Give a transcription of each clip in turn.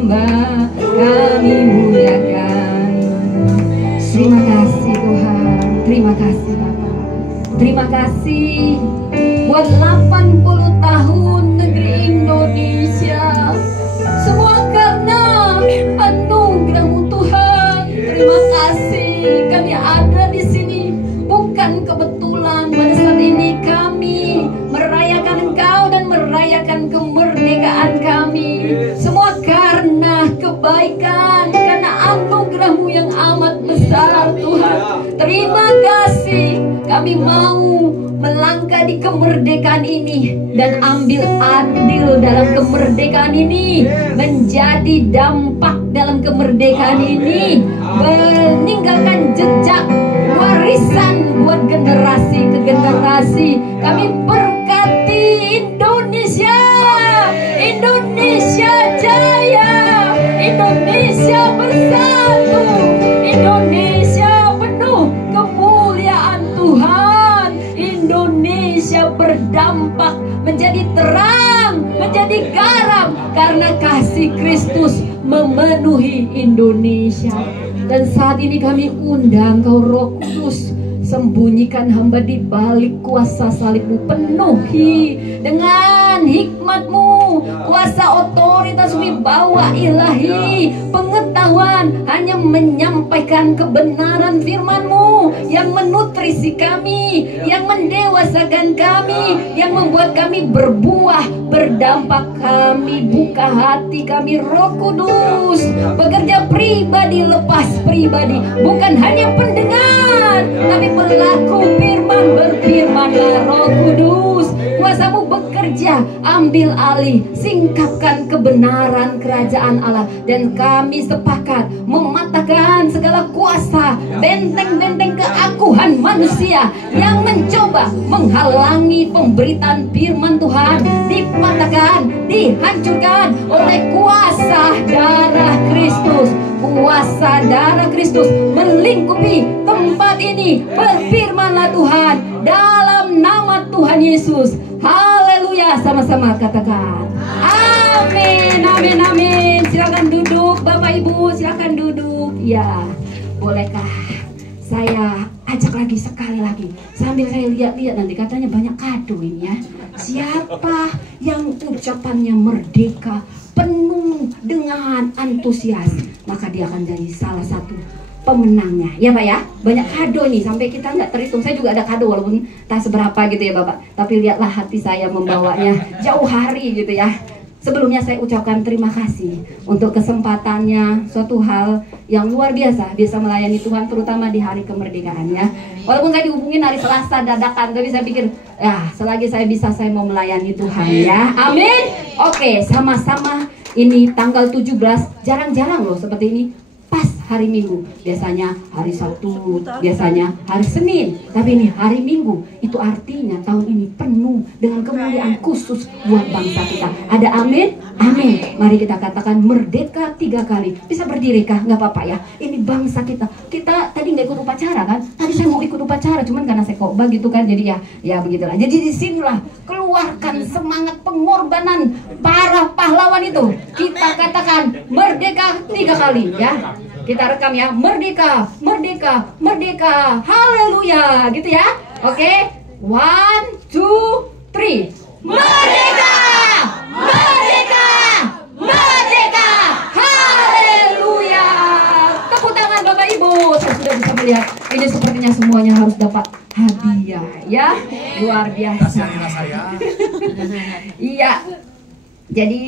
sembah, kami muliakan. Terima kasih Tuhan, terima kasih Bapak. Terima kasih buat 80 tahun negeri Indonesia. Semua karena anugerah-Mu Tuhan. Terima kasih kami ada di sini bukan kebetulan. Pada saat ini kami merayakan Engkau dan merayakan kemerdekaan kami. Semua karena kebaikan, karena anugerah-Mu yang amat besar Tuhan. Terima kasih. Kami mau melangkah di kemerdekaan ini dan ambil andil dalam kemerdekaan ini, menjadi dampak dalam kemerdekaan ini, meninggalkan jejak warisan buat generasi ke generasi. Kami berkati Indonesia, Indonesia jaya, Indonesia bersatu, Indonesia penuh kemuliaan Tuhan. Indonesia berdampak, menjadi terang, menjadi garam, karena kasih Kristus memenuhi Indonesia. Dan saat ini kami undang Kau Roh Kudus, sembunyikan hamba di balik kuasa salib-Mu, penuhi dengan hikmat-Mu, kuasa otoritas wibawa ilahi, pengetahuan hanya menyampaikan kebenaran firman-Mu yang menutrisi kami, yang mendewasakan kami, yang membuat kami berbuah, berdampak. Kami buka hati kami, Roh Kudus, bekerja pribadi lepas pribadi, bukan hanya pendengar tapi pelaku firman. Berfirmanlah Roh Kudus, kuasa-Mu bekerja, ambil alih, singkapkan kebenaran kerajaan Allah. Dan kami sepakat mematahkan segala kuasa, benteng-benteng keakuhan manusia yang mencoba menghalangi pemberitaan firman Tuhan. Dipatahkan, dihancurkan oleh kuasa darah Kristus. Kuasa darah Kristus melingkupi tempat ini. Berfirmanlah Tuhan dalam nama Tuhan Yesus. Haleluya, sama-sama katakan amin, amin, amin. Silakan duduk Bapak Ibu, silakan duduk. Ya, bolehkah saya ajak lagi sekali lagi, sambil saya lihat-lihat, nanti katanya banyak kado ini ya. Siapa yang ucapannya merdeka penuh dengan antusias, maka dia akan jadi salah satu pemenangnya, ya Pak ya. Banyak kado nih, sampai kita nggak terhitung. Saya juga ada kado walaupun tak seberapa gitu ya Bapak, tapi lihatlah hati saya membawanya jauh hari gitu ya. Sebelumnya saya ucapkan terima kasih untuk kesempatannya, suatu hal yang luar biasa bisa melayani Tuhan, terutama di hari kemerdekaan ya. Walaupun saya dihubungin hari Selasa dadakan, tapi saya pikir ya selagi saya bisa, saya mau melayani Tuhan ya. Amin. Oke, sama-sama. Ini tanggal 17, jarang-jarang loh seperti ini. Pas hari Minggu, biasanya hari Sabtu, biasanya hari Senin, tapi ini hari Minggu. Itu artinya tahun ini penuh dengan kemuliaan khusus buat bangsa kita. Ada amin? Amin. Mari kita katakan merdeka 3 kali. Bisa berdiri kah? Nggak apa-apa ya. Ini bangsa kita. Kita tadi nggak ikut upacara kan? Tadi saya mau ikut upacara, cuman karena saya khotbah gitu kan, jadi ya begitulah. Jadi disinilah keluarkan semangat pengorbanan para pahlawan itu. Kita katakan merdeka 3 kali ya. Kita rekam ya, merdeka, merdeka, merdeka, haleluya, gitu ya. Oke, 1, 2, 3, merdeka, merdeka, merdeka, haleluya. Tepuk tangan Bapak Ibu. Saya sudah bisa melihat ini sepertinya semuanya harus dapat hadiah ya, luar biasa. Iya, jadi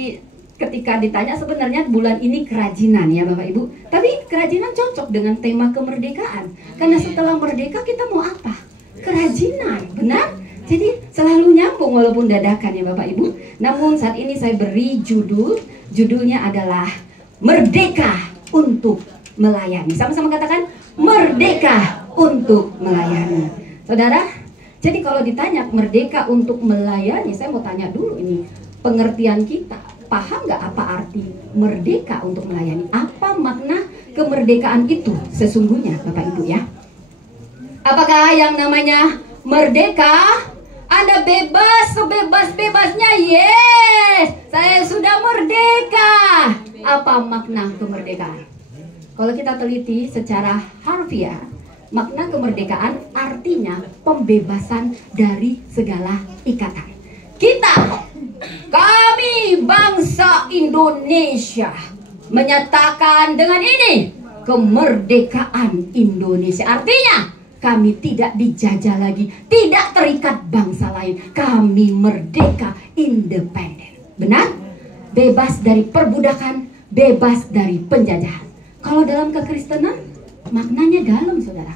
ketika ditanya sebenarnya bulan ini kerajinan ya Bapak Ibu, tapi kerajinan cocok dengan tema kemerdekaan, karena setelah merdeka kita mau apa? Kerajinan, benar? Jadi selalu nyambung walaupun dadakan ya Bapak Ibu. Namun saat ini saya beri judulnya adalah Merdeka untuk Melayani. Sama-sama katakan merdeka untuk melayani. Saudara, jadi kalau ditanya merdeka untuk melayani, saya mau tanya dulu ini pengertian kita. Paham nggak apa arti merdeka untuk melayani? Apa makna kemerdekaan itu sesungguhnya Bapak Ibu ya? Apakah yang namanya merdeka, Anda bebas sebebas-bebasnya? Yes, saya sudah merdeka. Apa makna kemerdekaan? Kalau kita teliti secara harfiah, makna kemerdekaan artinya pembebasan dari segala ikatan. Kami bangsa Indonesia menyatakan dengan ini kemerdekaan Indonesia. Artinya kami tidak dijajah lagi, tidak terikat bangsa lain. Kami merdeka, independen. Benar? Bebas dari perbudakan, bebas dari penjajahan. Kalau dalam kekristenan, maknanya dalam, saudara.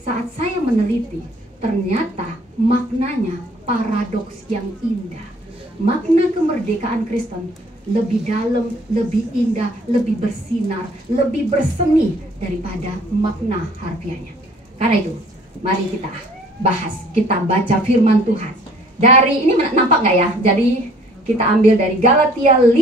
Saat saya meneliti, ternyata maknanya paradoks yang indah. Makna kemerdekaan Kristen lebih dalam, lebih indah, lebih bersinar, lebih berseni daripada makna harfiahnya. Karena itu, mari kita bahas, kita baca firman Tuhan. Dari ini nampak nggak ya? Jadi kita ambil dari Galatia 5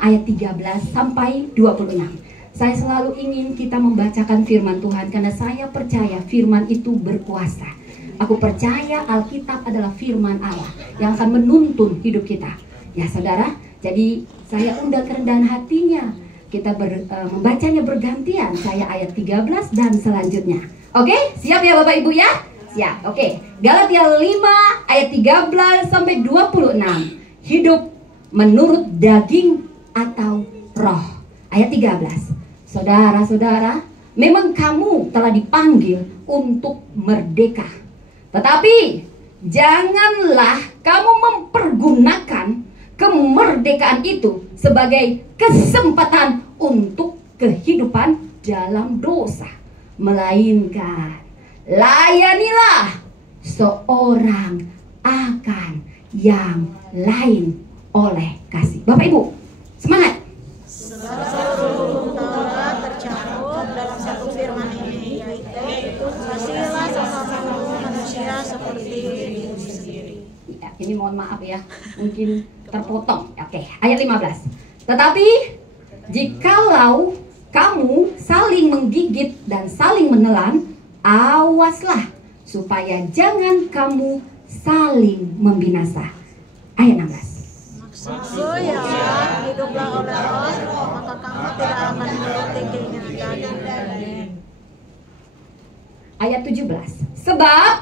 ayat 13 sampai 26. Saya selalu ingin kita membacakan firman Tuhan karena saya percaya firman itu berkuasa. Aku percaya Alkitab adalah firman Allah yang akan menuntun hidup kita. Ya saudara, jadi saya undang kerendahan hatinya. Kita membacanya bergantian. Saya ayat 13 dan selanjutnya. Oke, siap ya Bapak Ibu ya? Siap, oke. Galatia 5 ayat 13 sampai 26. Hidup menurut daging atau roh. Ayat 13. Saudara-saudara, memang kamu telah dipanggil untuk merdeka. Tetapi janganlah kamu mempergunakan kemerdekaan itu sebagai kesempatan untuk kehidupan dalam dosa. Melainkan layanilah seorang akan yang lain oleh kasih. Bapak Ibu, semangat. Seluruh Taurat tercakup dalam satu firman ini, yaitu kasihlah sesama manusia seperti dirimu sendiri. Ya, ini mohon maaf ya, mungkin terpotong. Oke, ayat 15. Tetapi jikalau kamu saling menggigit dan saling menelan, awaslah supaya jangan kamu saling membinasa. Ayat 16. Maksudku ya, hiduplah oleh roh, maka kamu tidak akan menuruti keinginan daging. Ayat 17. Sebab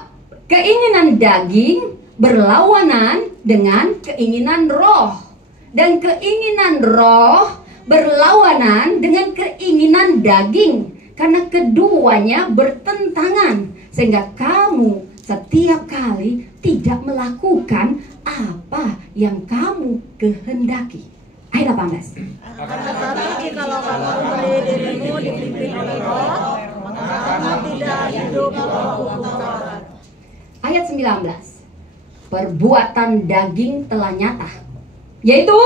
keinginan daging berlawanan dengan keinginan roh, dan keinginan roh berlawanan dengan keinginan daging, karena keduanya bertentangan, sehingga kamu setiap kali tidak melakukan apa yang kamu kehendaki. Ayat 18. Tetapi jikalau kamu memberi dirimu dipimpin oleh roh, maka kamu tidak hidup menurut hukum Taurat. Ayat 19. Perbuatan daging telah nyata, yaitu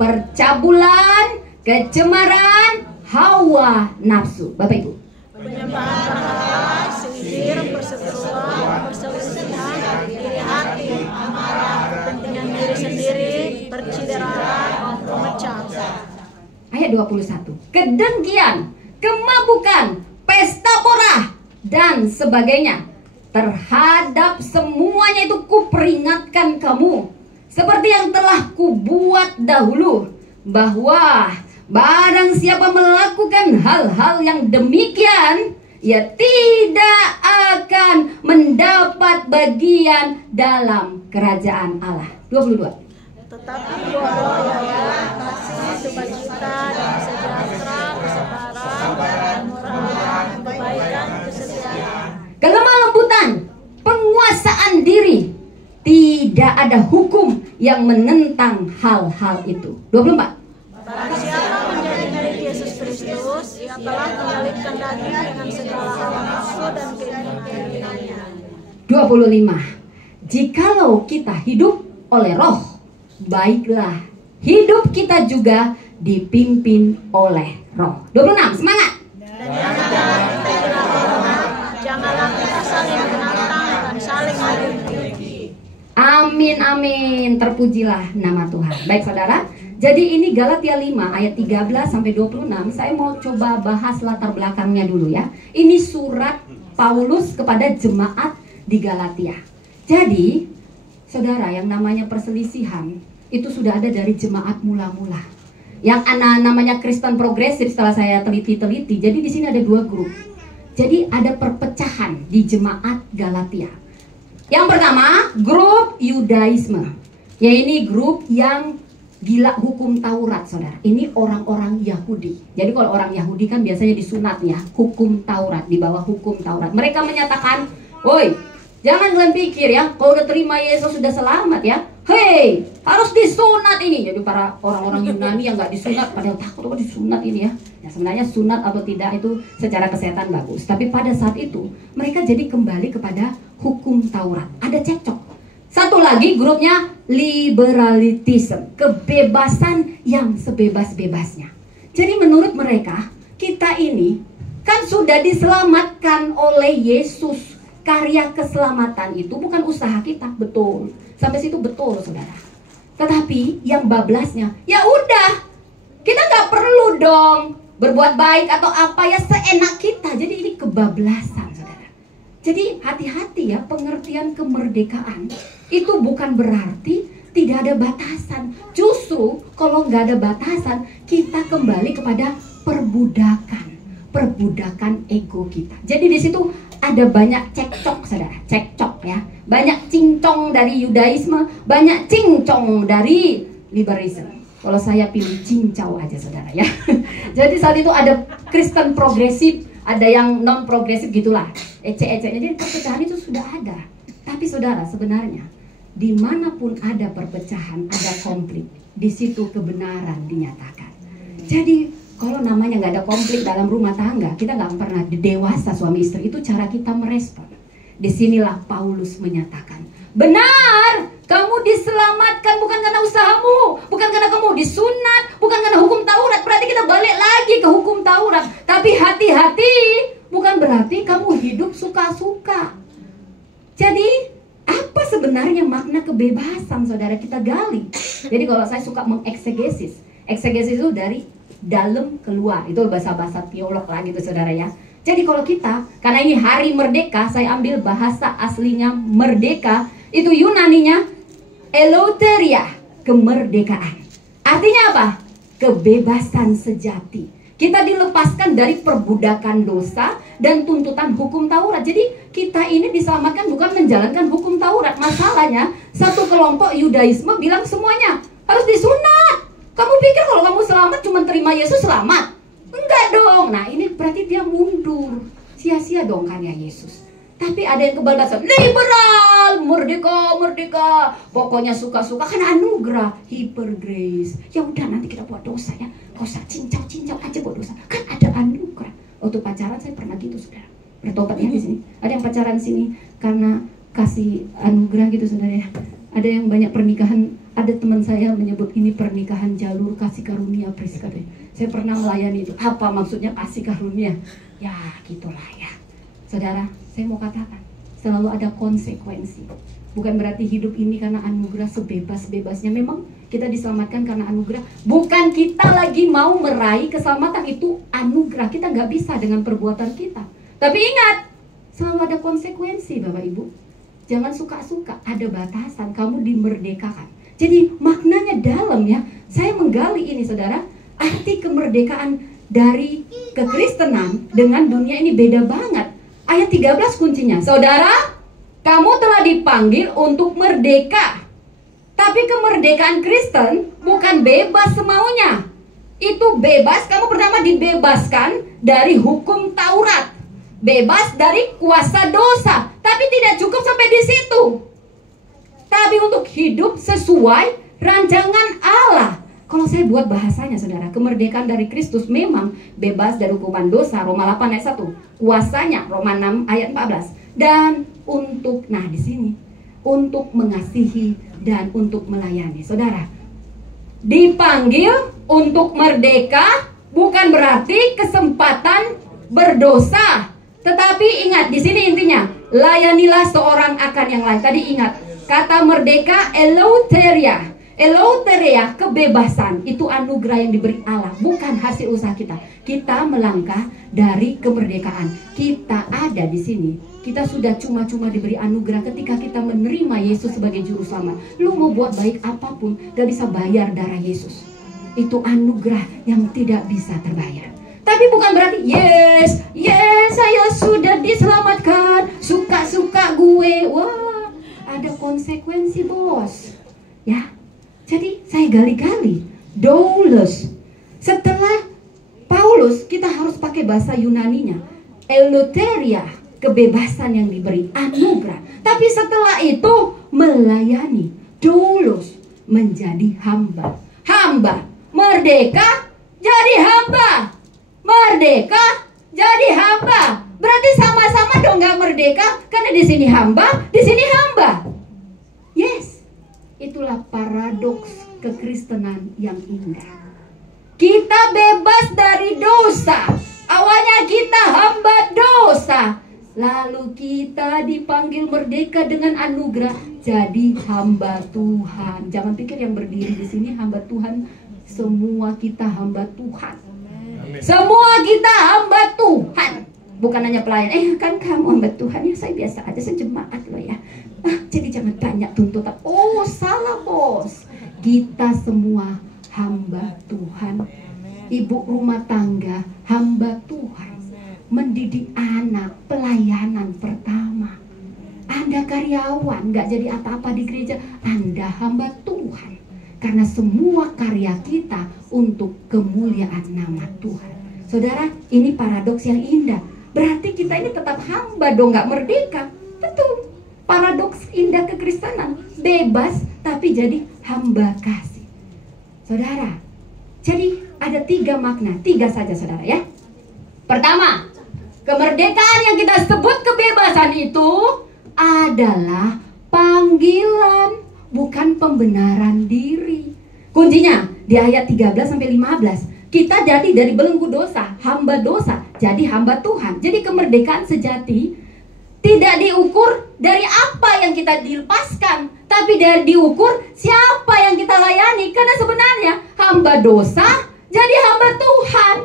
percabulan, kecemaran, hawa nafsu. Bapak Ibu, Penyembahan berhala, sihir, perseteruan, perselisihan, iri hati, amarah, kepentingan diri sendiri, percideraan, pemecah. ayat 21. Kedengkian, kemabukan, pesta pora, dan sebagainya. Terhadap semuanya itu kuperingatkan kamu, seperti yang telah kubuat dahulu, bahwa barang siapa melakukan hal-hal yang demikian, ia tidak akan mendapat bagian dalam kerajaan Allah. 22. Tetapi buah-buahnya kasih, sukacita, dan sejahtera, kesabaran, kemurahan, kebaikan, kesetiaan. Kelemah lembutan, penguasaan diri. Tidak ada hukum yang menentang hal-hal itu. 24. Barang siapa menjadi milik Yesus Kristus, ia telah mengalihkan daging dengan segala hawa nafsu dan keinginannya. 25. Jikalau kita hidup oleh roh, baiklah hidup kita juga dipimpin oleh roh. 26. Semangat. Janganlah kita saling menantang dan saling mengikuti. Amin, amin. Terpujilah nama Tuhan. Baik saudara, jadi ini Galatia 5 ayat 13 sampai 26. Saya mau coba bahas latar belakangnya dulu ya. Ini surat Paulus kepada jemaat di Galatia. Jadi, saudara, yang namanya perselisihan itu sudah ada dari jemaat mula-mula. yang namanya Kristen progresif. Setelah saya teliti-teliti, jadi di sini ada 2 grup. Jadi ada perpecahan di jemaat Galatia. Yang pertama, grup Yudaisme. Ya, ini grup yang gila hukum Taurat, saudara. Ini orang-orang Yahudi. Jadi kalau orang Yahudi kan biasanya disunat ya, hukum Taurat, di bawah hukum Taurat. Mereka menyatakan, woi, jangan kalian pikir ya, kalau udah terima Yesus sudah selamat ya. Hei, harus disunat ini. Jadi para orang-orang Yunani yang nggak disunat, padahal takut apa disunat ini ya. Ya sebenarnya sunat atau tidak itu secara kesehatan bagus. Tapi pada saat itu mereka jadi kembali kepada hukum Taurat. Ada cekcok. Satu lagi grupnya liberalism, kebebasan yang sebebas-bebasnya. Jadi menurut mereka, kita ini kan sudah diselamatkan oleh Yesus. Karya keselamatan itu bukan usaha kita, betul. Sampai situ betul, saudara. Tetapi yang bablasnya, ya udah, kita nggak perlu dong berbuat baik atau apa ya seenak kita. Jadi ini kebablasan, saudara. Jadi hati-hati ya, pengertian kemerdekaan itu bukan berarti tidak ada batasan. Justru kalau nggak ada batasan, kita kembali kepada perbudakan ego kita. Jadi di situ ada banyak cekcok, saudara, cekcok ya. Banyak cincong dari Yudaisme, banyak cincong dari liberalisme. Kalau saya pilih cincau aja, saudara ya. Jadi saat itu ada Kristen progresif, ada yang non progresif gitulah, ece-ecenya. Jadi perpecahan itu sudah ada. Tapi saudara, sebenarnya dimanapun ada perpecahan, ada konflik, di situ kebenaran dinyatakan. Jadi kalau namanya nggak ada konflik dalam rumah tangga, kita nggak pernah dewasa suami istri. Itu cara kita merespon. Disinilah Paulus menyatakan, benar, kamu diselamatkan bukan karena usahamu, bukan karena kamu disunat, bukan karena hukum Taurat. Berarti kita balik lagi ke hukum Taurat. Tapi hati-hati, bukan berarti kamu hidup suka-suka. Jadi apa sebenarnya makna kebebasan, saudara, kita gali. Jadi kalau saya suka mengeksegesis, eksegesis itu dari dalam keluar, itu bahasa-bahasa teolog lagi tuh, saudara ya. Jadi kalau kita, karena ini hari merdeka, saya ambil bahasa aslinya merdeka, itu Yunaninya eleuteria, kemerdekaan. Artinya apa? Kebebasan sejati. Kita dilepaskan dari perbudakan dosa dan tuntutan hukum Taurat. Jadi kita ini diselamatkan bukan menjalankan hukum Taurat. Masalahnya satu kelompok Yudaisme bilang semuanya harus disunat. Kamu pikir kalau kamu selamat cuma terima Yesus selamat? Enggak dong. Nah ini berarti dia mundur. Sia-sia dong karya Yesus. Tapi ada yang kebablasan, liberal, merdeka. Pokoknya suka-suka, karena anugerah, hyper grace. Ya udah nanti kita buat dosa ya. Gak usah cincau aja buat dosa. Kan ada anugerah. Waktu pacaran saya pernah gitu, saudara. Bertobat ya di sini. Ada yang pacaran sini karena kasih anugerah gitu, saudara ya. Ada yang banyak pernikahan. Ada teman saya menyebut ini pernikahan jalur kasih karunia, Priska. Saya pernah melayani itu. Apa maksudnya kasih karunia? Ya gitulah ya. Saudara, saya mau katakan, selalu ada konsekuensi. Bukan berarti hidup ini karena anugerah sebebas-bebasnya. Memang kita diselamatkan karena anugerah. Bukan kita lagi mau meraih keselamatan, itu anugerah. Kita nggak bisa dengan perbuatan kita. Tapi ingat, selalu ada konsekuensi, Bapak Ibu. Jangan suka-suka, ada batasan, kamu dimerdekakan. Jadi maknanya dalam ya. Saya menggali ini, saudara. Arti kemerdekaan dari kekristenan dengan dunia ini beda banget. Ayat 13 kuncinya. Saudara, kamu telah dipanggil untuk merdeka. Tapi kemerdekaan Kristen bukan bebas semaunya. Itu bebas, kamu pertama dibebaskan dari hukum Taurat. Bebas dari kuasa dosa. Tapi tidak cukup sampai di situ. Tapi untuk hidup sesuai rancangan Allah. Kalau saya buat bahasanya, saudara, kemerdekaan dari Kristus memang bebas dari hukuman dosa, Roma 8 ayat 1. Kuasanya, Roma 6 ayat 14. Dan untuk, nah di sini, untuk mengasihi dan untuk melayani. Saudara, dipanggil untuk merdeka bukan berarti kesempatan berdosa. Tetapi ingat, di sini intinya, layanilah seorang akan yang lain. Tadi ingat, kata merdeka eleuteria. Eleuteria, kebebasan, itu anugerah yang diberi Allah, bukan hasil usaha kita. Kita melangkah dari kemerdekaan. Kita ada di sini. Kita sudah cuma-cuma diberi anugerah ketika kita menerima Yesus sebagai juru selamat. Lu mau buat baik apapun, gak bisa bayar darah Yesus. Itu anugerah yang tidak bisa terbayar. Tapi bukan berarti yes saya sudah diselamatkan, suka-suka gue. Wah, ada konsekuensi bos. Ya, jadi saya gali-gali. Doulos. Setelah Paulus, kita harus pakai bahasa Yunaninya. Eleuteria, kebebasan yang diberi, anugerah. Tapi setelah itu melayani. Doulos, menjadi hamba. Hamba, merdeka, jadi hamba. Merdeka, jadi hamba. Berarti sama-sama dong gak merdeka, karena di sini hamba, di sini hamba. Yes, itulah paradoks kekristenan yang indah. Kita bebas dari dosa. Awalnya kita hamba dosa, lalu kita dipanggil merdeka dengan anugerah, jadi hamba Tuhan. Jangan pikir yang berdiri di sini hamba Tuhan. Semua kita hamba Tuhan. Semua kita hamba Tuhan. Bukan hanya pelayan. Kan kamu hamba Tuhan. Ya saya biasa aja, saya jemaat loh ya. Jadi jangan banyak tuntutan. Oh salah bos. Kita semua hamba Tuhan. Ibu rumah tangga hamba Tuhan. Mendidik anak, pelayanan pertama. Anda karyawan, gak jadi apa-apa di gereja, Anda hamba Tuhan. Karena semua karya kita untuk kemuliaan nama Tuhan. Saudara, ini paradoks yang indah. Berarti kita ini tetap hamba dong, gak merdeka. Betul. Paradoks indah kekristenan. Bebas tapi jadi hamba kasih. Saudara, jadi ada 3 makna. 3 saja saudara ya. Pertama, kemerdekaan yang kita sebut kebebasan itu adalah panggilan, bukan pembenaran diri. Kuncinya di ayat 13-15. Kita jadi dari belenggu dosa, hamba dosa, jadi hamba Tuhan. Jadi kemerdekaan sejati tidak diukur dari apa yang kita dilepaskan, tapi dari diukur siapa yang kita layani. Karena sebenarnya hamba dosa jadi hamba Tuhan.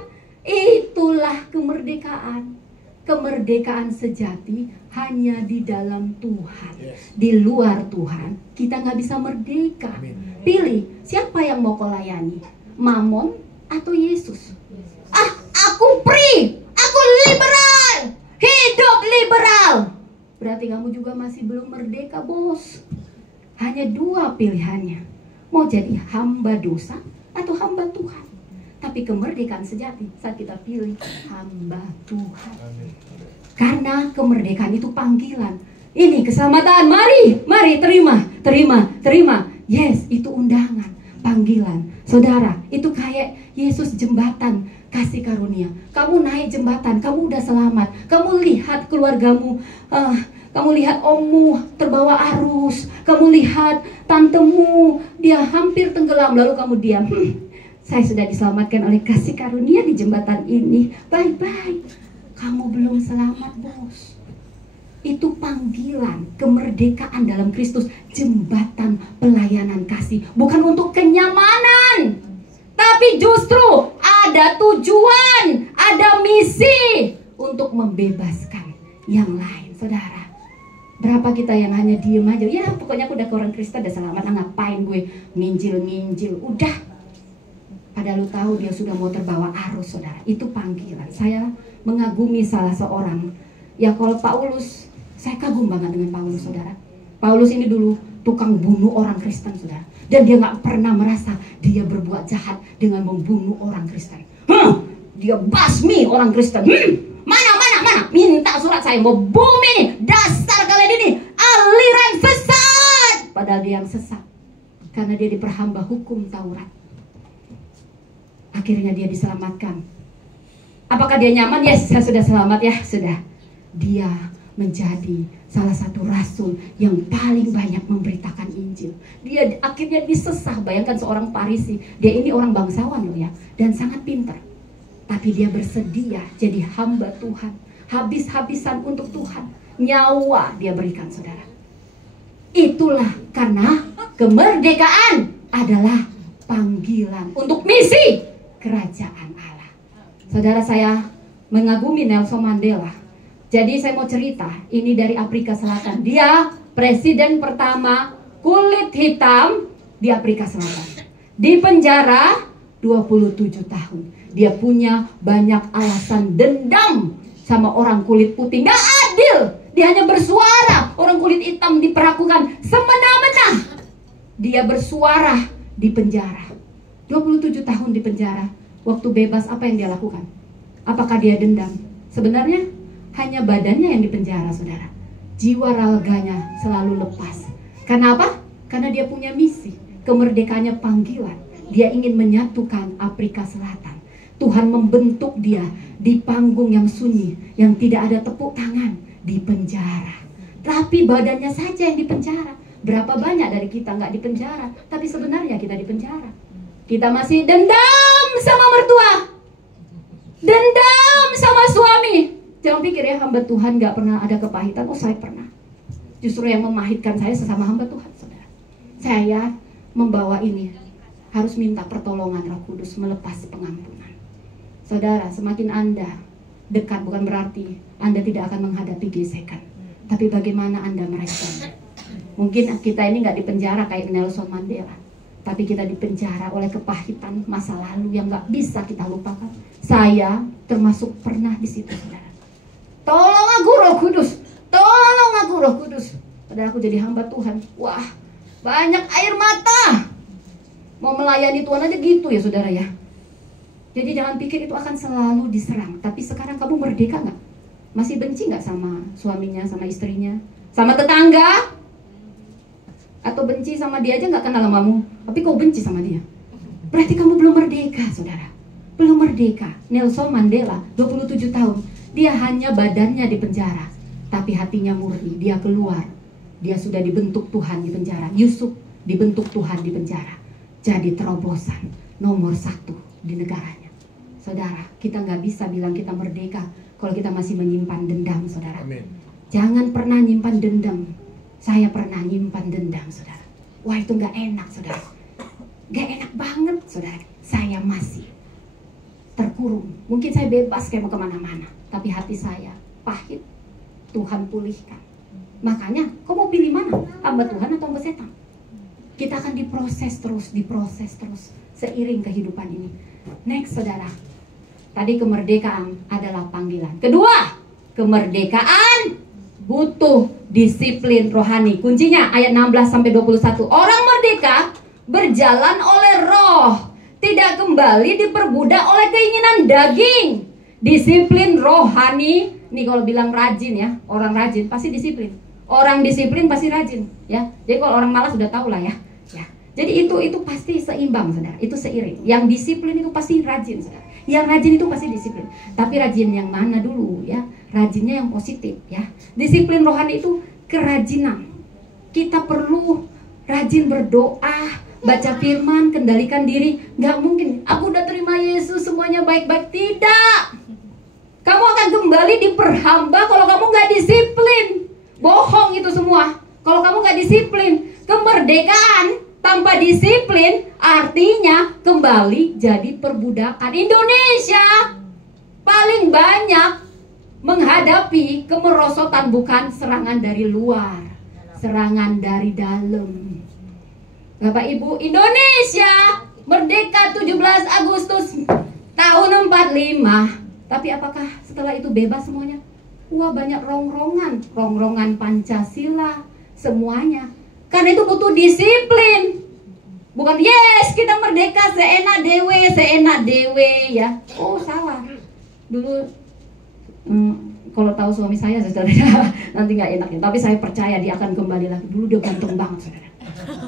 Itulah kemerdekaan. Kemerdekaan sejati hanya di dalam Tuhan. Di luar Tuhan kita nggak bisa merdeka. Pilih siapa yang mau kau layani, Mamon atau Yesus. Aku free, aku liberal, hidup liberal. Berarti kamu juga masih belum merdeka bos. Hanya 2 pilihannya, mau jadi hamba dosa atau hamba Tuhan. Tapi kemerdekaan sejati saat kita pilih hamba Tuhan. Karena kemerdekaan itu panggilan. Ini keselamatan, mari terima. Yes, itu undangan, panggilan. Saudara, itu kayak Yesus jembatan kasih karunia. Kamu naik jembatan, kamu udah selamat. Kamu lihat keluargamu, kamu lihat ommu terbawa arus. Kamu lihat tantemu, dia hampir tenggelam. Lalu kamu diam. Saya sudah diselamatkan oleh kasih karunia di jembatan ini. Bye-bye. Kamu belum selamat bos. Itu panggilan kemerdekaan dalam Kristus. Jembatan pelayanan kasih. Bukan untuk kenyamanan, tapi justru ada tujuan, ada misi untuk membebaskan yang lain. Saudara, berapa kita yang hanya diem aja. Ya pokoknya aku udah ke orang Kristen, udah selamat. Ngapain gue nginjil. Udah. Padahal lu tahu dia sudah mau terbawa arus, saudara. Itu panggilan. Saya mengagumi salah seorang. Ya kalau Paulus, saya kagum banget dengan Paulus, saudara. Paulus ini dulu tukang bunuh orang Kristen, saudara. Dan dia gak pernah merasa dia berbuat jahat dengan membunuh orang Kristen. Dia basmi orang Kristen. Mana? Minta surat, saya mau bumi nih. Dasar kalian ini aliran sesat. Padahal dia yang sesat. Karena dia diperhamba hukum Taurat. Akhirnya dia diselamatkan. Apakah dia nyaman? Yes, saya sudah selamat ya. Sudah. Dia menjadi salah satu rasul yang paling banyak memberitakan Injil. Dia akhirnya disesah. Bayangkan seorang Farisi. Dia ini orang bangsawan loh ya. Dan sangat pintar. Tapi dia bersedia jadi hamba Tuhan. Habis-habisan untuk Tuhan. Nyawa dia berikan, saudara. Itulah karena kemerdekaan adalah panggilan untuk misi kerajaan Allah. Saudara, saya mengagumi Nelson Mandela. Jadi saya mau cerita, ini dari Afrika Selatan. Dia presiden pertama kulit hitam di Afrika Selatan. Di penjara 27 tahun. Dia punya banyak alasan dendam sama orang kulit putih. Nggak adil. Dia hanya bersuara. Orang kulit hitam diperlakukan semena-mena. Dia bersuara di penjara. 27 tahun di penjara. Waktu bebas apa yang dia lakukan? Apakah dia dendam? Sebenarnya hanya badannya yang dipenjara, saudara. Jiwa raganya selalu lepas. Karena apa? Karena dia punya misi. Kemerdekaannya panggilan. Dia ingin menyatukan Afrika Selatan. Tuhan membentuk dia di panggung yang sunyi, yang tidak ada tepuk tangan, di penjara. Tapi badannya saja yang dipenjara. Berapa banyak dari kita nggak dipenjara, tapi sebenarnya kita dipenjara. Kita masih dendam sama mertua, dendam sama suami. Jangan pikir ya hamba Tuhan nggak pernah ada kepahitan. Oh, saya pernah. Justru yang memahitkan saya sesama hamba Tuhan, saudara. Saya membawa ini harus minta pertolongan Roh Kudus melepas pengampunan. Saudara, semakin Anda dekat bukan berarti Anda tidak akan menghadapi gesekan. Tapi bagaimana Anda merespon? Mungkin kita ini nggak dipenjara kayak Nelson Mandela, tapi kita dipenjara oleh kepahitan masa lalu yang nggak bisa kita lupakan. Saya termasuk pernah di situ, saudara. Tolong aku Roh Kudus, tolong aku Roh Kudus. Padahal aku jadi hamba Tuhan. Wah, banyak air mata. Mau melayani Tuhan aja gitu ya, saudara ya. Jadi jangan pikir itu akan selalu diserang. Tapi sekarang kamu merdeka nggak? Masih benci nggak sama suaminya, sama istrinya, sama tetangga? Atau benci sama dia aja nggak kenal samamu, tapi kau benci sama dia? Berarti kamu belum merdeka, saudara. Belum merdeka. Nelson Mandela, 27 tahun. Dia hanya badannya di penjara, tapi hatinya murni. Dia keluar. Dia sudah dibentuk Tuhan di penjara. Yusuf dibentuk Tuhan di penjara. Jadi terobosan nomor 1 di negaranya. Saudara, kita nggak bisa bilang kita merdeka kalau kita masih menyimpan dendam, saudara. Amin. Jangan pernah nyimpan dendam. Saya pernah nyimpan dendam, saudara. Wah, itu nggak enak, saudara. Nggak enak banget, saudara. Saya masih terkurung. Mungkin saya bebas kayak mau kemana-mana, tapi hati saya pahit. Tuhan pulihkan. Makanya, kau mau pilih mana? Hamba Tuhan atau hamba setan? Kita akan diproses terus seiring kehidupan ini. Next, saudara. Tadi kemerdekaan adalah panggilan. Kedua, kemerdekaan butuh disiplin rohani. Kuncinya ayat 16-21. Orang merdeka berjalan oleh roh, tidak kembali diperbudak oleh keinginan daging. Disiplin rohani. Ini kalau bilang rajin ya, orang rajin pasti disiplin. Orang disiplin pasti rajin ya. Jadi kalau orang malas sudah tahu lah ya. Jadi itu pasti seimbang, saudara. Itu seiring. Yang disiplin itu pasti rajin, saudara. Yang rajin itu pasti disiplin. Tapi rajin yang mana dulu ya? Rajinnya yang positif ya. Disiplin rohani itu kerajinan. Kita perlu rajin berdoa, baca firman, kendalikan diri. Nggak mungkin, aku udah terima Yesus semuanya baik-baik. Tidak. Kamu akan kembali diperhamba kalau kamu nggak disiplin. Bohong itu semua. Kalau kamu nggak disiplin, kemerdekaan tanpa disiplin artinya kembali jadi perbudakan. Indonesia paling banyak menghadapi kemerosotan, bukan serangan dari luar, serangan dari dalam. Bapak Ibu, Indonesia merdeka 17 Agustus tahun 45. Tapi apakah setelah itu bebas semuanya? Wah, banyak rongrongan Pancasila semuanya. Karena itu butuh disiplin. Bukan yes kita merdeka seenak dewe ya. Oh salah. Dulu kalau tahu suami saya, saudara, nanti nggak enak ya. Tapi saya percaya dia akan kembali lagi. Dulu dia ganteng banget, saudara.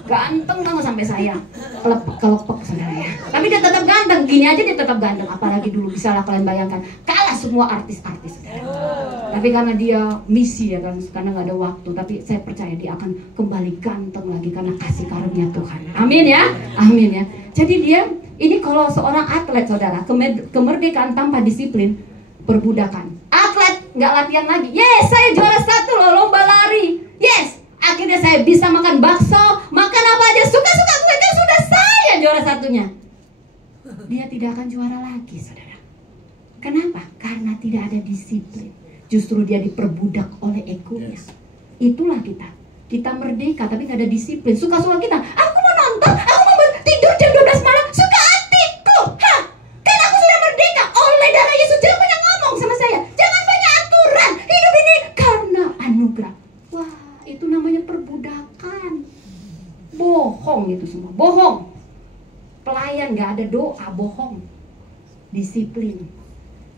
Ganteng banget sampai saya kelepek, saudara ya. Tapi dia tetap ganteng. Gini aja dia tetap ganteng. Apalagi dulu, bisa lah kalian bayangkan. Kalah semua artis-artis, saudara. Tapi karena dia misi ya kan, karena nggak ada waktu. Tapi saya percaya dia akan kembali ganteng lagi karena kasih karunia Tuhan. Amin ya, amin ya. Jadi dia ini kalau seorang atlet, saudara, kemerdekaan tanpa disiplin, perbudakan. Atlet nggak latihan lagi. Yes, saya juara 1 loh lomba lari. Yes, akhirnya saya bisa makan bakso, makan apa aja suka-suka gue, kan sudah saya juara 1-nya. Dia tidak akan juara lagi, saudara. Kenapa? Karena tidak ada disiplin. Justru dia diperbudak oleh egonya. Itulah kita. Kita merdeka tapi nggak ada disiplin. Suka-suka kita. Aku mau nonton, aku mau tidur jam 12 malam. Suka hatiku. ada doa, bohong. Disiplin.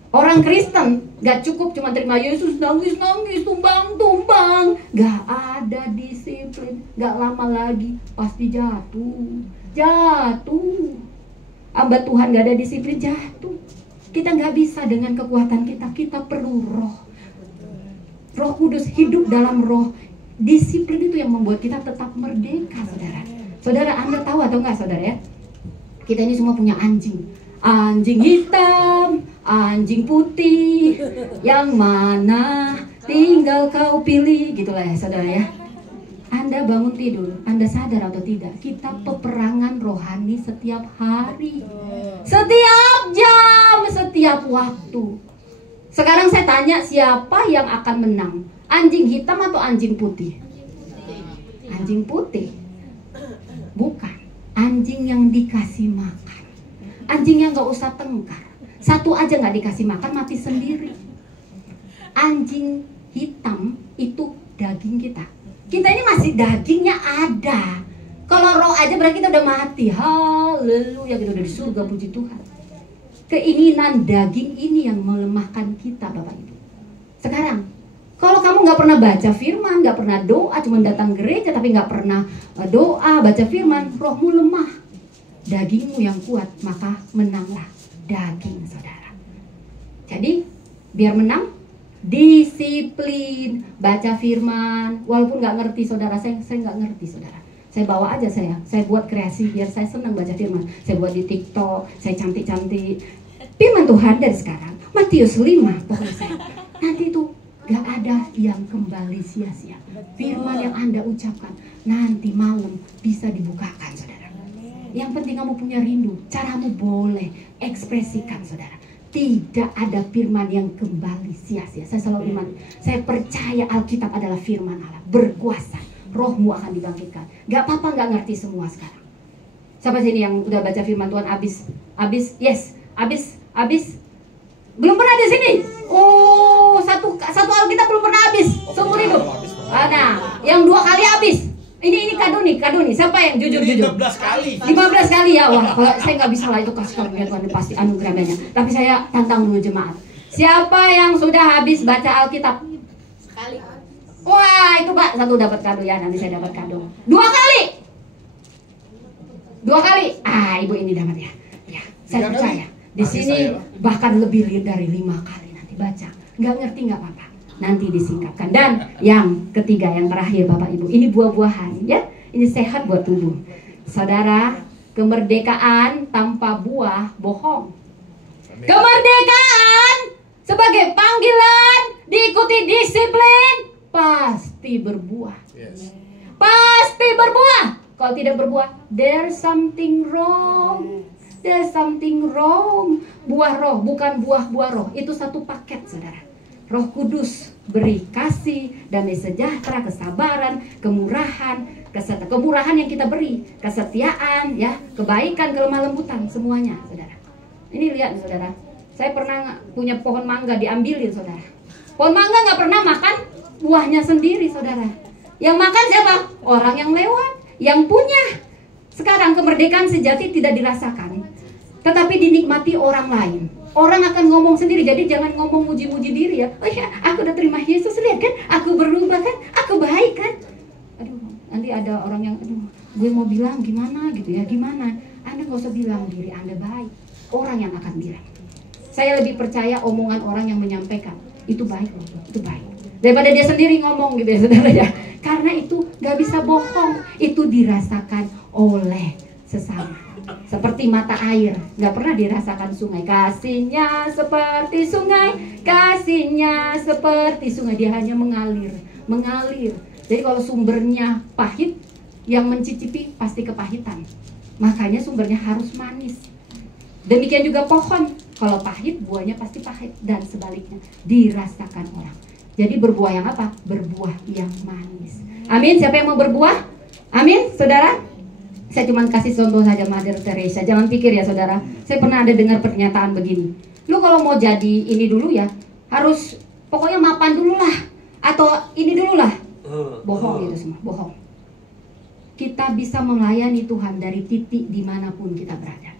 Orang Kristen gak cukup cuma terima Yesus, nangis-nangis, tumbang-tumbang. Gak ada disiplin. Gak lama lagi pasti jatuh. Hamba Tuhan gak ada disiplin, jatuh. Kita gak bisa dengan kekuatan kita. Kita perlu roh. Roh Kudus, hidup dalam roh. Disiplin itu yang membuat kita tetap merdeka, saudara. Saudara, Anda tahu atau enggak, saudara ya? Kita ini semua punya anjing. Anjing hitam, anjing putih, yang mana tinggal kau pilih, gitulah ya saudara ya. Anda bangun tidur, Anda sadar atau tidak, kita peperangan rohani setiap hari, setiap jam, setiap waktu. Sekarang saya tanya, siapa yang akan menang? Anjing hitam atau anjing putih? Anjing putih. Bukan. Anjing yang dikasih makan. Anjing yang gak usah tengkar. Satu aja gak dikasih makan, mati sendiri. Anjing hitam itu daging kita. Kita ini masih dagingnya ada. Kalau roh aja berarti kita udah mati. Haleluya, kita udah di surga, puji Tuhan. Keinginan daging ini yang melemahkan kita, Bapak Ibu. Sekarang, kalau kamu gak pernah baca firman, gak pernah doa, cuma datang gereja tapi gak pernah doa, baca firman, rohmu lemah. Dagingmu yang kuat, maka menanglah daging, saudara. Jadi, biar menang, disiplin, baca firman. Walaupun gak ngerti, saudara, saya gak ngerti, saudara. Saya bawa aja saya buat kreasi biar saya senang baca firman. Saya buat di TikTok, saya cantik-cantik. Firman Tuhan dari sekarang, Matius 5, pokoknya saya. Nanti itu gak ada yang kembali sia-sia. Firman yang Anda ucapkan nanti malam bisa dibukakan, saudara. Yang penting kamu punya rindu. Caramu boleh ekspresikan, saudara. Tidak ada firman yang kembali sia-sia. Saya selalu iman. Saya percaya Alkitab adalah firman Allah, berkuasa. Rohmu akan dibangkitkan. Gak apa-apa gak ngerti semua sekarang. Siapa sini yang udah baca firman Tuhan habis? Belum pernah di sini? Oh, satu Alkitab belum pernah habis seumur hidup. Nah, yang 2 kali habis. Ini kado nih. Siapa yang jujur? 15 kali. 15 kali ya. Wah, kalau saya nggak bisa lah itu kasih karunia Tuhan pasti anugerah banyak. Tapi saya tantang dulu jemaat. Siapa yang sudah habis baca Alkitab? Sekali. Wah, itu Pak, 1 dapat kado ya. Nanti saya dapat kado. 2 kali. Ibu ini dapat ya. Ya, saya percaya. Di sini bahkan lebih dari 5 kali nanti baca. Nggak ngerti nggak apa-apa. Nanti disingkapkan. Dan yang ketiga, yang terakhir Bapak Ibu, ini buah-buahan ya. Ini sehat buat tubuh. Saudara, kemerdekaan tanpa buah bohong. Kemerdekaan sebagai panggilan diikuti disiplin pasti berbuah. Pasti berbuah. Kalau tidak berbuah, there's something wrong. There's something wrong. Buah roh, bukan buah-buah roh. Itu satu paket, saudara. Roh Kudus beri kasih, damai sejahtera, kesabaran, kemurahan, kemurahan yang kita beri, kesetiaan, ya, kebaikan, kelemah lembutan, semuanya, saudara. Ini lihat, saudara. Saya pernah punya pohon mangga diambilin, saudara. Pohon mangga nggak pernah makan buahnya sendiri, saudara. Yang makan siapa? Orang yang lewat, yang punya. Sekarang kemerdekaan sejati tidak dirasakan, tetapi dinikmati orang lain. Orang akan ngomong sendiri, jadi jangan ngomong muji-muji diri ya. Oh ya, aku udah terima Yesus, lihat kan, aku berubah kan, aku baik kan. Aduh, nanti ada orang yang, gue mau bilang gimana gitu ya, gimana. Anda gak usah bilang diri Anda baik, orang yang akan bilang. Saya lebih percaya omongan orang yang menyampaikan, itu baik loh, itu baik. Daripada dia sendiri ngomong gitu ya saudara ya. Karena itu gak bisa bohong, itu dirasakan oleh sesama. Seperti mata air, gak pernah dirasakan sungai. Kasihnya seperti sungai, kasihnya seperti sungai. Dia hanya mengalir. Jadi kalau sumbernya pahit, yang mencicipi pasti kepahitan. Makanya sumbernya harus manis. Demikian juga pohon, kalau pahit buahnya pasti pahit. Dan sebaliknya, dirasakan orang. Jadi berbuah yang apa? Berbuah yang manis. Amin, siapa yang mau berbuah? Amin, saudara? Saya cuma kasih contoh saja Mother Teresa. Jangan pikir ya saudara, saya pernah ada dengar pernyataan begini. Lu kalau mau jadi ini dulu ya, harus pokoknya mapan dulu lah. Atau ini dulu lah. Bohong itu semua, bohong. Kita bisa melayani Tuhan dari titik dimanapun kita berada.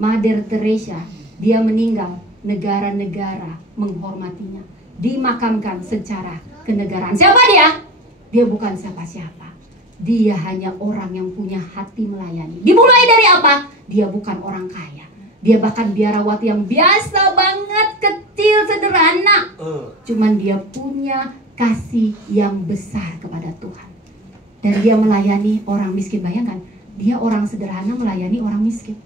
Mother Teresa, dia meninggal, negara-negara menghormatinya, dimakamkan secara kenegaraan. Siapa dia? Dia bukan siapa-siapa. Dia hanya orang yang punya hati melayani. Dimulai dari apa? Dia bukan orang kaya. Dia bahkan biarawati yang biasa banget, kecil, sederhana. Cuman dia punya kasih yang besar kepada Tuhan. Dan dia melayani orang miskin. Bayangkan, dia orang sederhana melayani orang miskin.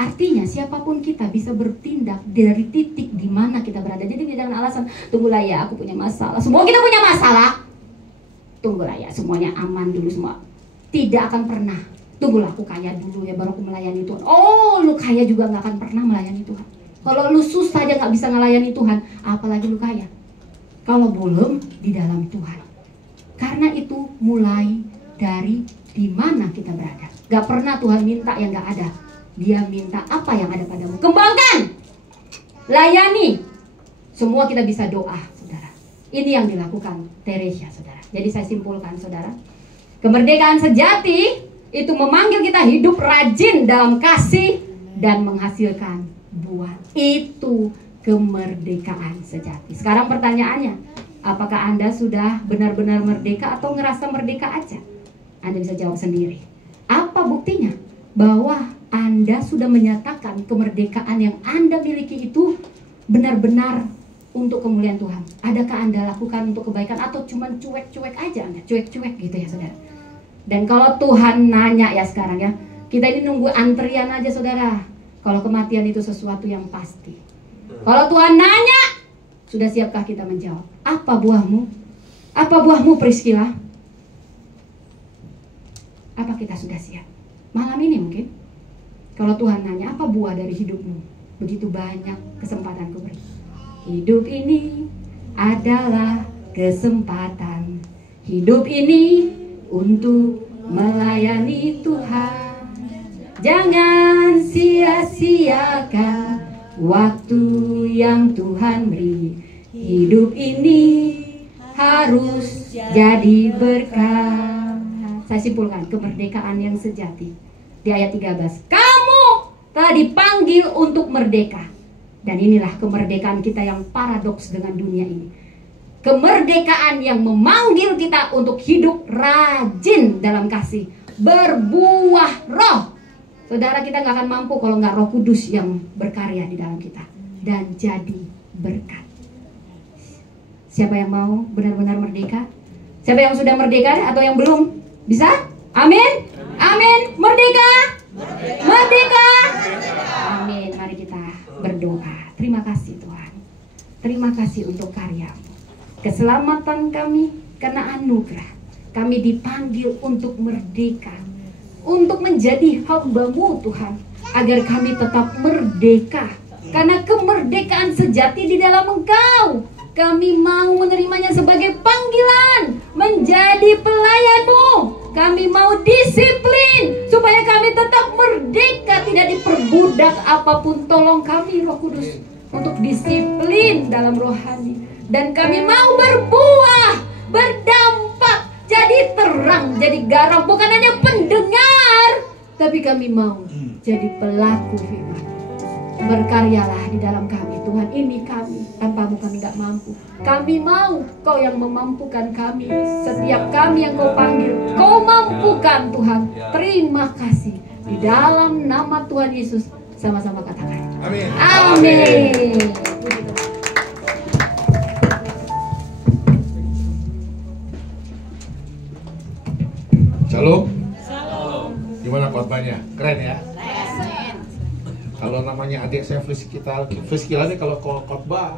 Artinya siapapun kita bisa bertindak dari titik di mana kita berada. Jadi jangan alasan, tunggulah ya aku punya masalah. Semua kita punya masalah. Tunggulah ya, semuanya aman dulu semua. Tidak akan pernah. Tunggulah aku kaya dulu ya baru aku melayani Tuhan. Oh, lu kaya juga gak akan pernah melayani Tuhan. Kalau lu susah aja gak bisa melayani Tuhan, apalagi lu kaya. Kalau belum di dalam Tuhan. Karena itu mulai dari di mana kita berada. Gak pernah Tuhan minta yang gak ada. Dia minta apa yang ada padamu. Kembangkan, layani. Semua kita bisa doa, saudara. Ini yang dilakukan Teresa, saudara. Jadi saya simpulkan, saudara, kemerdekaan sejati itu memanggil kita hidup rajin dalam kasih dan menghasilkan buah. Itu kemerdekaan sejati. Sekarang pertanyaannya, apakah Anda sudah benar-benar merdeka atau ngerasa merdeka aja? Anda bisa jawab sendiri. Apa buktinya bahwa Anda sudah menyatakan kemerdekaan yang Anda miliki itu benar-benar untuk kemuliaan Tuhan? Adakah Anda lakukan untuk kebaikan atau cuma cuek-cuek aja Anda? Cuek-cuek gitu ya saudara. Dan kalau Tuhan nanya ya sekarang ya, kita ini nunggu antrian aja saudara. Kalau kematian itu sesuatu yang pasti. Kalau Tuhan nanya, sudah siapkah kita menjawab? Apa buahmu? Apa buahmu Priscilla? Apa kita sudah siap? Malam ini mungkin. Kalau Tuhan nanya, apa buah dari hidupmu? Begitu banyak kesempatan ku beri. Hidup ini adalah kesempatan. Hidup ini untuk melayani Tuhan. Jangan sia-siakan waktu yang Tuhan beri. Hidup ini harus jadi berkah. Saya simpulkan kemerdekaan yang sejati di ayat 13. Kamu telah dipanggil untuk merdeka. Dan inilah kemerdekaan kita yang paradoks dengan dunia ini. Kemerdekaan yang memanggil kita untuk hidup rajin dalam kasih, berbuah roh. Saudara, kita gak akan mampu kalau gak Roh Kudus yang berkarya di dalam kita dan jadi berkat. Siapa yang mau benar-benar merdeka? Siapa yang sudah merdeka atau yang belum? Bisa? Amin? Amin. Merdeka? Merdeka? Amin. Mari kita berdoa. Terima kasih Tuhan. Terima kasih untuk karya-Mu. Keselamatan kami karena anugerah. Kami dipanggil untuk merdeka, untuk menjadi hamba-Mu Tuhan, agar kami tetap merdeka. Karena kemerdekaan sejati di dalam Engkau. Kami mau menerimanya sebagai panggilan, menjadi pelayan-Mu. Kami mau disiplin supaya kami tetap merdeka, tidak diperbudak apapun. Tolong kami Roh Kudus untuk disiplin dalam rohani. Dan kami mau berbuah, berdampak, jadi terang, jadi garam. Bukan hanya pendengar, tapi kami mau jadi pelaku firman. Berkaryalah di dalam kami Tuhan. Ini kami, tanpamu kami gak mampu. Kami mau Kau yang memampukan kami. Setiap kami yang Kau panggil, Kau mampukan Tuhan. Terima kasih. Di dalam nama Tuhan Yesus, sama-sama katakan amin. Amin. Shalom. Gimana khotbahnya? Keren ya? Kalau namanya adik saya Friskila nih, kalau khotbah